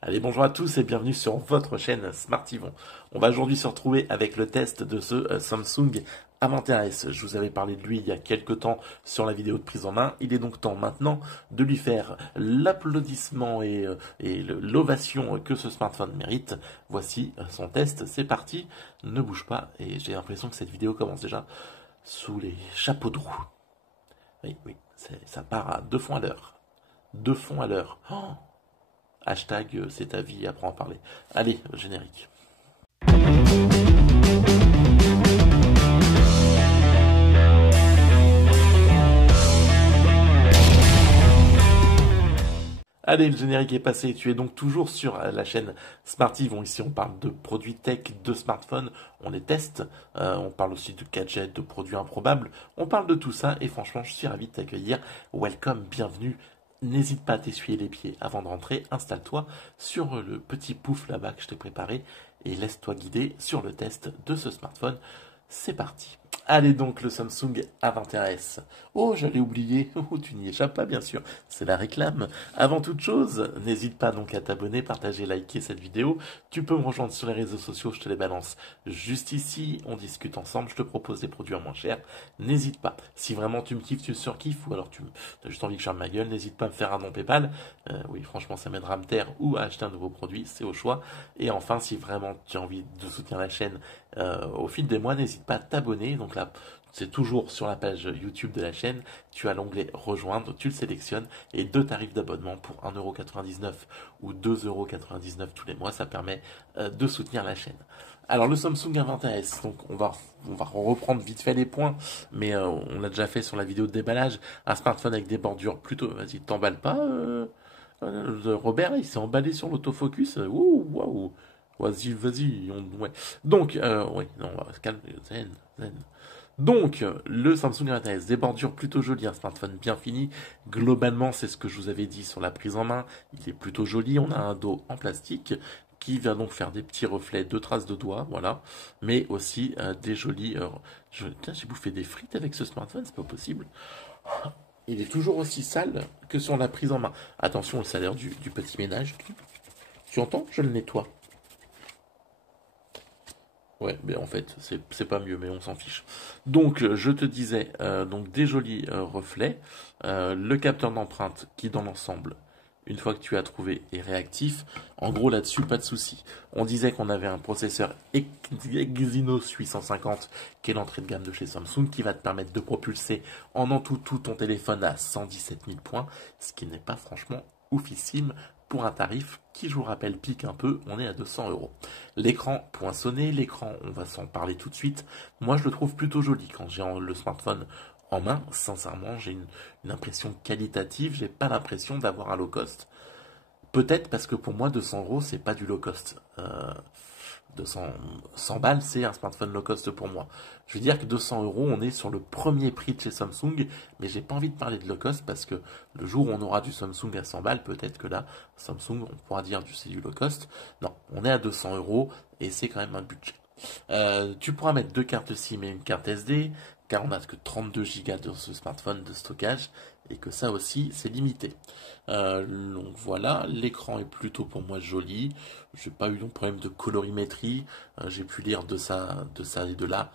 Allez, bonjour à tous et bienvenue sur votre chaîne Smart Yvon. On va aujourd'hui se retrouver avec le test de ce Samsung A21s. Je vous avais parlé de lui il y a quelques temps sur la vidéo de prise en main. Il est donc temps maintenant de lui faire l'applaudissement et l'ovation que ce smartphone mérite. Voici son test, c'est parti. Ne bouge pas et j'ai l'impression que cette vidéo commence déjà sous les chapeaux de roue. Oui, oui, ça part à 2 fonds à l'heure. 2 fonds à l'heure. Oh, hashtag c'est ta vie, apprends à parler. Allez, générique. Allez, le générique est passé. Tu es donc toujours sur la chaîne Smart Yvon. Ici, on parle de produits tech, de smartphones, on les teste. On parle aussi de gadgets, de produits improbables. On parle de tout ça et franchement, je suis ravi de t'accueillir. Welcome, bienvenue. N'hésite pas à t'essuyer les pieds avant de rentrer. Installe-toi sur le petit pouf là-bas que je t'ai préparé et laisse-toi guider sur le test de ce smartphone. C'est parti. Allez donc le Samsung A21s. Oh, j'allais oublier. Oh, tu n'y échappes pas, bien sûr. C'est la réclame. Avant toute chose, n'hésite pas donc à t'abonner, partager, liker cette vidéo. Tu peux me rejoindre sur les réseaux sociaux, je te les balance juste ici. On discute ensemble, je te propose des produits à moins cher. N'hésite pas. Si vraiment tu me kiffes, tu me surkiffes, ou alors tu as juste envie que je ferme ma gueule, n'hésite pas à me faire un don PayPal. Oui, franchement, ça m'aidera à me taire ou à acheter un nouveau produit, c'est au choix. Et enfin, si vraiment tu as envie de soutenir la chaîne au fil des mois, n'hésite pas à t'abonner. Donc là, c'est toujours sur la page YouTube de la chaîne. Tu as l'onglet rejoindre, tu le sélectionnes et 2 tarifs d'abonnement pour 1,99 € ou 2,99 € tous les mois. Ça permet de soutenir la chaîne. Alors le Samsung A21s, donc on va reprendre vite fait les points, mais on l'a déjà fait sur la vidéo de déballage. Un smartphone avec des bordures plutôt, vas-y, t'emballes pas. Robert, il s'est emballé sur l'autofocus. Ouh, waouh. Vas-y, vas-y. Ouais. Donc, oui, non, on va se calmer. Zen, zen. Donc, le Samsung A21s, des bordures plutôt jolies, un smartphone bien fini. Globalement, c'est ce que je vous avais dit sur la prise en main. Il est plutôt joli. On a un dos en plastique qui va donc faire des petits reflets de traces de doigts, voilà. Mais aussi des jolis... Tiens, j'ai bouffé des frites avec ce smartphone, c'est pas possible. Il est toujours aussi sale que sur la prise en main. Attention, c'est l'heure du petit ménage. Tu entends? Je le nettoie. Ouais, mais en fait, c'est pas mieux, mais on s'en fiche. Donc, je te disais, donc des jolis reflets, le capteur d'empreinte qui, dans l'ensemble, une fois que tu as trouvé, est réactif. En gros, là-dessus, pas de souci. On disait qu'on avait un processeur Exynos 850, qui est l'entrée de gamme de chez Samsung, qui va te permettre de propulser en tout ton téléphone à 117 000 points, ce qui n'est pas franchement oufissime pour un tarif qui, je vous rappelle, pique un peu, on est à 200 €. L'écran poinçonné, l'écran, on va s'en parler tout de suite. Moi, je le trouve plutôt joli quand j'ai le smartphone en main. Sincèrement, j'ai une impression qualitative, j'ai pas l'impression d'avoir un low cost. Peut-être parce que pour moi, 200 €, c'est pas du low cost. 100 balles, c'est un smartphone low cost pour moi. Je veux dire que 200 €, on est sur le premier prix de chez Samsung, mais j'ai pas envie de parler de low cost parce que le jour où on aura du Samsung à 100 balles, peut-être que là, Samsung, on pourra dire que c'est du low cost. Non, on est à 200 € et c'est quand même un budget. Tu pourras mettre 2 cartes SIM et une carte SD, car on n'a que 32 Go dans ce smartphone de stockage, et que ça aussi, c'est limité. Donc voilà, l'écran est plutôt pour moi joli. J'ai pas eu de problème de colorimétrie. J'ai pu lire de ça et de là.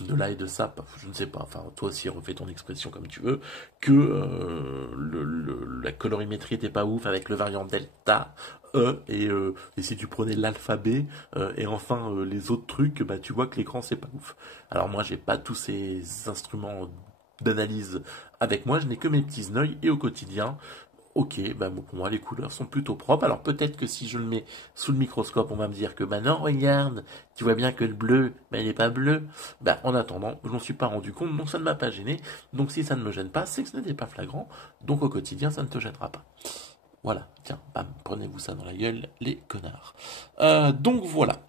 De là et de ça, je ne sais pas, enfin toi aussi refais ton expression comme tu veux, que la colorimétrie était pas ouf avec le variant Delta, et si tu prenais l'alphabet, et enfin les autres trucs, bah tu vois que l'écran c'est pas ouf. Alors moi j'ai pas tous ces instruments d'analyse avec moi, je n'ai que mes petits œils et au quotidien, ok, bah bon, pour moi les couleurs sont plutôt propres. Alors peut-être que si je le mets sous le microscope, on va me dire que bah non, regarde, tu vois bien que le bleu, bah il n'est pas bleu. Bah en attendant, je m'en suis pas rendu compte, donc ça ne m'a pas gêné. Donc si ça ne me gêne pas, c'est que ce n'était pas flagrant. Donc au quotidien, ça ne te gênera pas. Voilà, tiens, bam, prenez-vous ça dans la gueule, les connards. Donc voilà.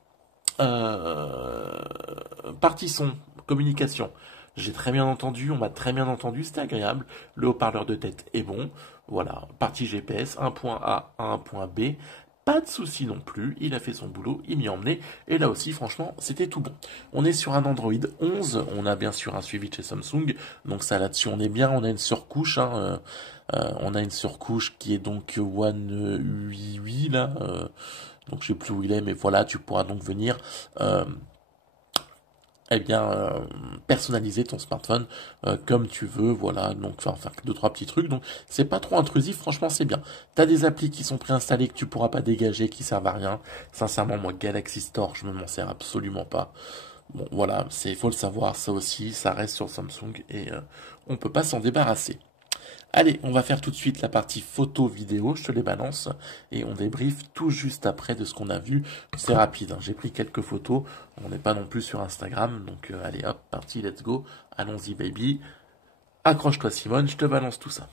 Partie son, communication. J'ai très bien entendu, on m'a très bien entendu, c'était agréable. Le haut-parleur de tête est bon. Voilà, partie GPS, un point A à un point B. Pas de souci non plus, il a fait son boulot, il m'y a emmené. Et là aussi, franchement, c'était tout bon. On est sur un Android 11, on a bien sûr un suivi de chez Samsung. Donc ça là-dessus, on est bien, on a une surcouche. On a une surcouche qui est donc One UI là. Donc je sais plus où il est, mais voilà, tu pourras donc venir eh bien, personnaliser ton smartphone comme tu veux, voilà, donc enfin, faire deux, trois petits trucs, donc c'est pas trop intrusif, franchement c'est bien. T'as des applis qui sont préinstallées que tu pourras pas dégager, qui servent à rien. Sincèrement, moi, Galaxy Store, je ne m'en sers absolument pas. Bon, voilà, faut le savoir, ça aussi, ça reste sur Samsung et on peut pas s'en débarrasser. Allez, on va faire tout de suite la partie photo-vidéo, je te les balance, et on débriefe tout juste après de ce qu'on a vu. C'est rapide, hein. J'ai pris quelques photos, on n'est pas non plus sur Instagram, donc allez hop, parti, let's go, allons-y baby. Accroche-toi Simone, je te balance tout ça.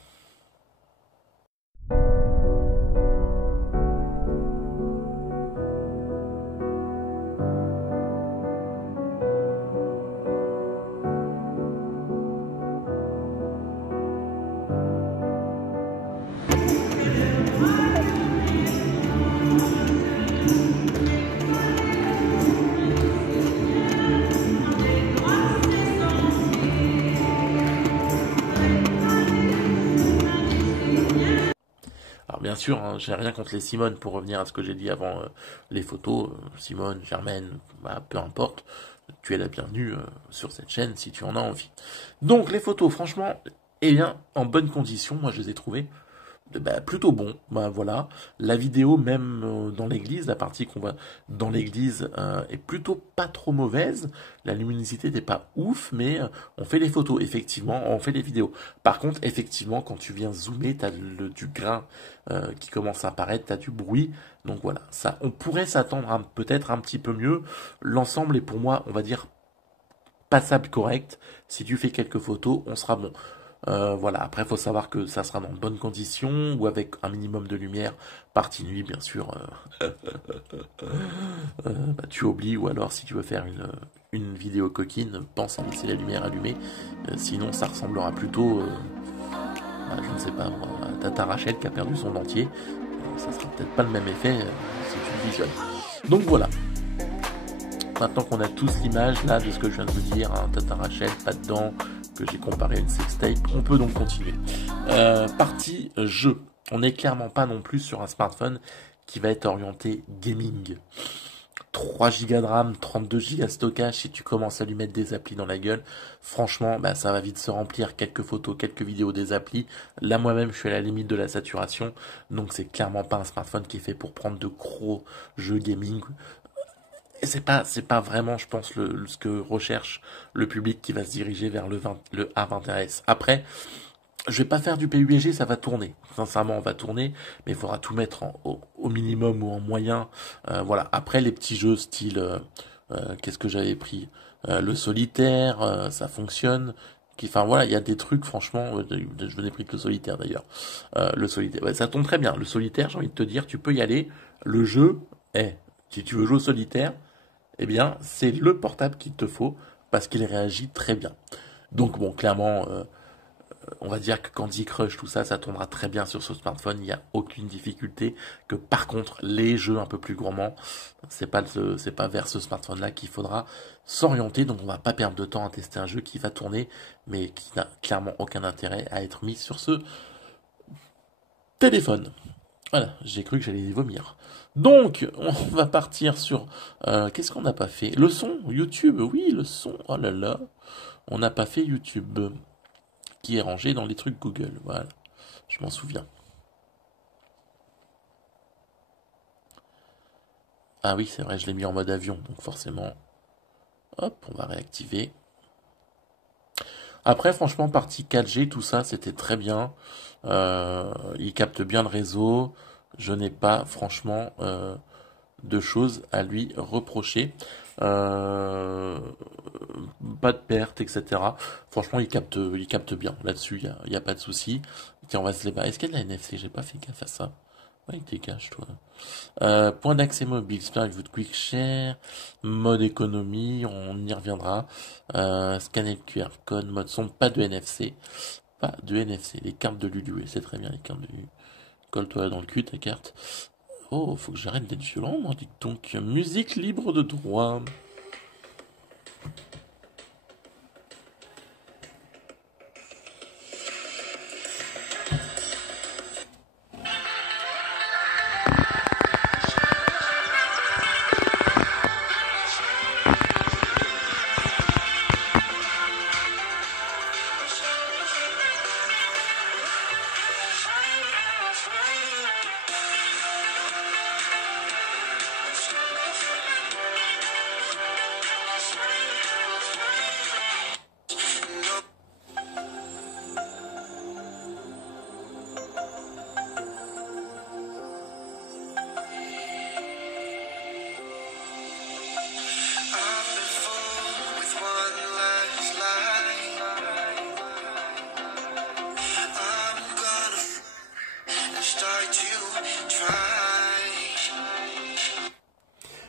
Alors bien sûr, hein, j'ai rien contre les Simone pour revenir à ce que j'ai dit avant les photos. Simone, Germaine, bah, peu importe, tu es la bienvenue sur cette chaîne si tu en as envie. Donc les photos, franchement, eh bien, en bonne condition, moi je les ai trouvées bah, plutôt bon, bah voilà. La vidéo, même dans l'église, la partie qu'on voit dans l'église est plutôt pas trop mauvaise. La luminosité n'est pas ouf, mais on fait les photos, effectivement, on fait les vidéos. Par contre, effectivement, quand tu viens zoomer, t'as du grain qui commence à apparaître, t'as du bruit. Donc voilà, ça, on pourrait s'attendre à peut-être un petit peu mieux. L'ensemble est pour moi, on va dire, passable, correct. Si tu fais quelques photos, on sera bon. Voilà, après il faut savoir que ça sera dans de bonnes conditions ou avec un minimum de lumière, partie nuit bien sûr, bah, tu oublies, ou alors si tu veux faire une vidéo coquine, pense à laisser la lumière allumée, sinon ça ressemblera plutôt, bah, je ne sais pas moi, à Tata Rachel qui a perdu son dentier, ça sera peut-être pas le même effet si tu le visionnes. Donc voilà. Maintenant qu'on a tous l'image là de ce que je viens de vous dire, hein, Tata Rachel, pas dedans, que j'ai comparé à une sextape, on peut donc continuer. Partie jeu. On n'est clairement pas non plus sur un smartphone qui va être orienté gaming. 3 Go de RAM, 32 Go de stockage, si tu commences à lui mettre des applis dans la gueule, franchement, bah, ça va vite se remplir, quelques photos, quelques vidéos des applis. Là, moi-même, je suis à la limite de la saturation, donc c'est clairement pas un smartphone qui est fait pour prendre de gros jeux gaming. Et c'est pas vraiment, je pense, ce que recherche le public qui va se diriger vers le A21s. Après, je vais pas faire du PUBG, ça va tourner. Sincèrement, on va tourner, mais il faudra tout mettre au minimum ou en moyen. Voilà. Après, les petits jeux style, qu'est-ce que j'avais pris? Le solitaire, ça fonctionne. Enfin voilà, il y a des trucs, franchement, je n'ai pris que le solitaire d'ailleurs. Le solitaire, ouais, ça tombe très bien. Le solitaire, j'ai envie de te dire, tu peux y aller. Le jeu est, si tu veux jouer au solitaire, eh bien, c'est le portable qu'il te faut parce qu'il réagit très bien. Donc bon, clairement, on va dire que Candy Crush, tout ça, ça tournera très bien sur ce smartphone. Il n'y a aucune difficulté. Que par contre, les jeux un peu plus gourmands, c'est pas vers ce smartphone-là qu'il faudra s'orienter. Donc on va pas perdre de temps à tester un jeu qui va tourner, mais qui n'a clairement aucun intérêt à être mis sur ce téléphone. Voilà, j'ai cru que j'allais y vomir. Donc, on va partir sur... qu'est-ce qu'on n'a pas fait? Le son, YouTube, oui, le son, oh là là. On n'a pas fait YouTube, qui est rangé dans les trucs Google, voilà. Je m'en souviens. Ah oui, c'est vrai, je l'ai mis en mode avion, donc forcément... Hop, on va réactiver. Après, franchement, partie 4G, tout ça, c'était très bien. Il capte bien le réseau. Je n'ai pas, franchement... de choses à lui reprocher. Euh, Pas de perte, etc. Franchement, il capte bien. Là-dessus, il y a pas de souci. Tiens, on va se débarrasser. Est-ce qu'il y a de la NFC? J'ai pas fait gaffe à ça. Ouais, dégage, toi. Point d'accès mobile, Smart Food Quick Share, mode économie, on y reviendra. Scanner le QR code, mode son, pas de NFC. Pas de NFC. Les cartes de Lulu, c'est très bien, les cartes de Lulu. Colle-toi dans le cul, ta carte. Oh, faut que j'arrête d'être violent, moi, dites donc. Musique libre de droit.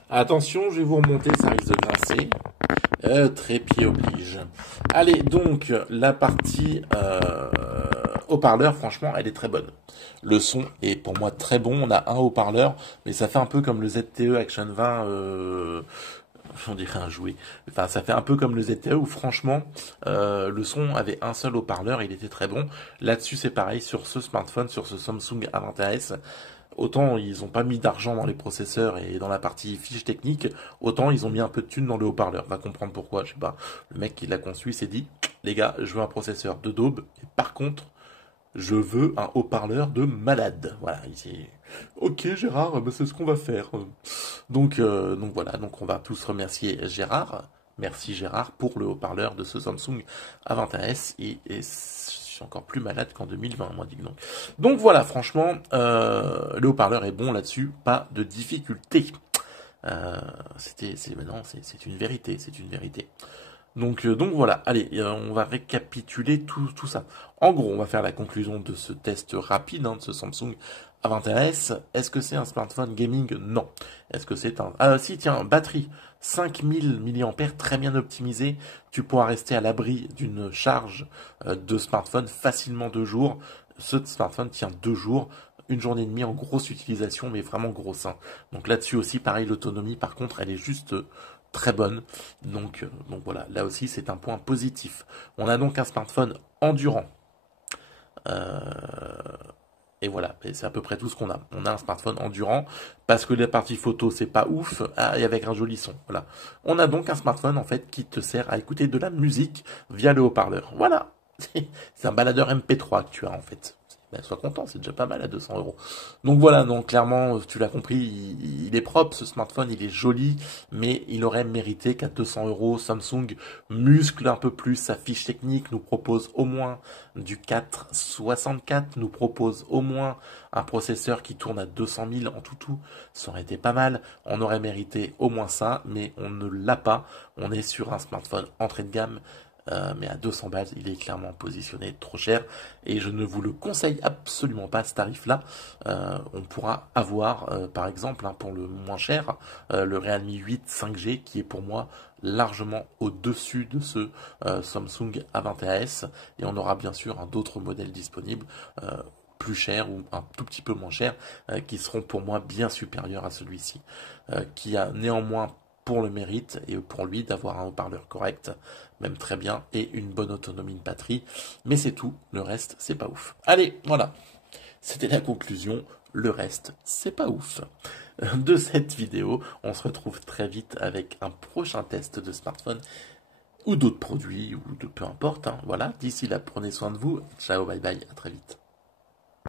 Attention, je vais vous remonter, ça risque de grincer. Trépied oblige. Allez, donc, la partie haut-parleur, franchement, elle est très bonne. Le son est pour moi très bon. On a un haut-parleur, mais ça fait un peu comme le ZTE Action 20. On dirait un jouet. Enfin, ça fait un peu comme le ZTE où franchement, le son avait un seul haut-parleur, il était très bon. Là-dessus, c'est pareil sur ce smartphone, sur ce Samsung A20s. Autant ils ont pas mis d'argent dans les processeurs et dans la partie fiche technique, autant ils ont mis un peu de thunes dans le haut-parleur. Va comprendre pourquoi, je sais pas. Le mec qui l'a conçu s'est dit, les gars, je veux un processeur de daube, et par contre, je veux un haut-parleur de malade. Voilà, ici. Ok Gérard, bah, c'est ce qu'on va faire. Donc voilà, donc on va tous remercier Gérard. Merci Gérard pour le haut-parleur de ce Samsung A21s et je suis encore plus malade qu'en 2020, moi dis donc. Donc voilà, franchement, le haut-parleur est bon là-dessus, pas de difficulté. C'est une vérité, c'est une vérité. Donc voilà, allez, on va récapituler tout ça. En gros, on va faire la conclusion de ce test rapide de ce Samsung A21s. Est-ce que c'est un smartphone gaming? Non. Est-ce que c'est un... Ah si, tiens, batterie, 5000 mAh, très bien optimisé. Tu pourras rester à l'abri d'une charge de smartphone facilement 2 jours. Ce smartphone tient 2 jours. Une journée et demie en grosse utilisation, mais vraiment grosse. Donc là-dessus aussi, pareil, l'autonomie, par contre, elle est juste très bonne. Donc voilà, là aussi c'est un point positif. On a donc un smartphone endurant. Euh, et voilà, c'est à peu près tout ce qu'on a. On a un smartphone endurant parce que la partie photo c'est pas ouf, et avec un joli son. Voilà. On a donc un smartphone en fait qui te sert à écouter de la musique via le haut-parleur. Voilà. C'est un baladeur MP3 que tu as en fait. Ben, sois content, c'est déjà pas mal à 200 euros. Donc voilà, donc clairement, tu l'as compris, il est propre ce smartphone, il est joli, mais il aurait mérité qu'à 200 euros, Samsung muscle un peu plus sa fiche technique, nous propose au moins du 464, nous propose au moins un processeur qui tourne à 200 000 en tout, ça aurait été pas mal, on aurait mérité au moins ça, mais on ne l'a pas, on est sur un smartphone entrée de gamme, mais à 200 balles, il est clairement positionné trop cher et je ne vous le conseille absolument pas ce tarif-là. On pourra avoir, par exemple, pour le moins cher, le Realme 8 5G qui est pour moi largement au-dessus de ce Samsung A21s et on aura bien sûr d'autres modèles disponibles. Plus cher ou un tout petit peu moins cher, qui seront pour moi bien supérieurs à celui-ci, qui a néanmoins pour le mérite et pour lui d'avoir un haut-parleur correct, même très bien, et une bonne autonomie de batterie. Mais c'est tout, le reste, c'est pas ouf. Allez, voilà, c'était la conclusion. Le reste, c'est pas ouf. De cette vidéo, on se retrouve très vite avec un prochain test de smartphone ou d'autres produits, ou de peu importe. Voilà, d'ici là, prenez soin de vous. Ciao, bye bye, à très vite.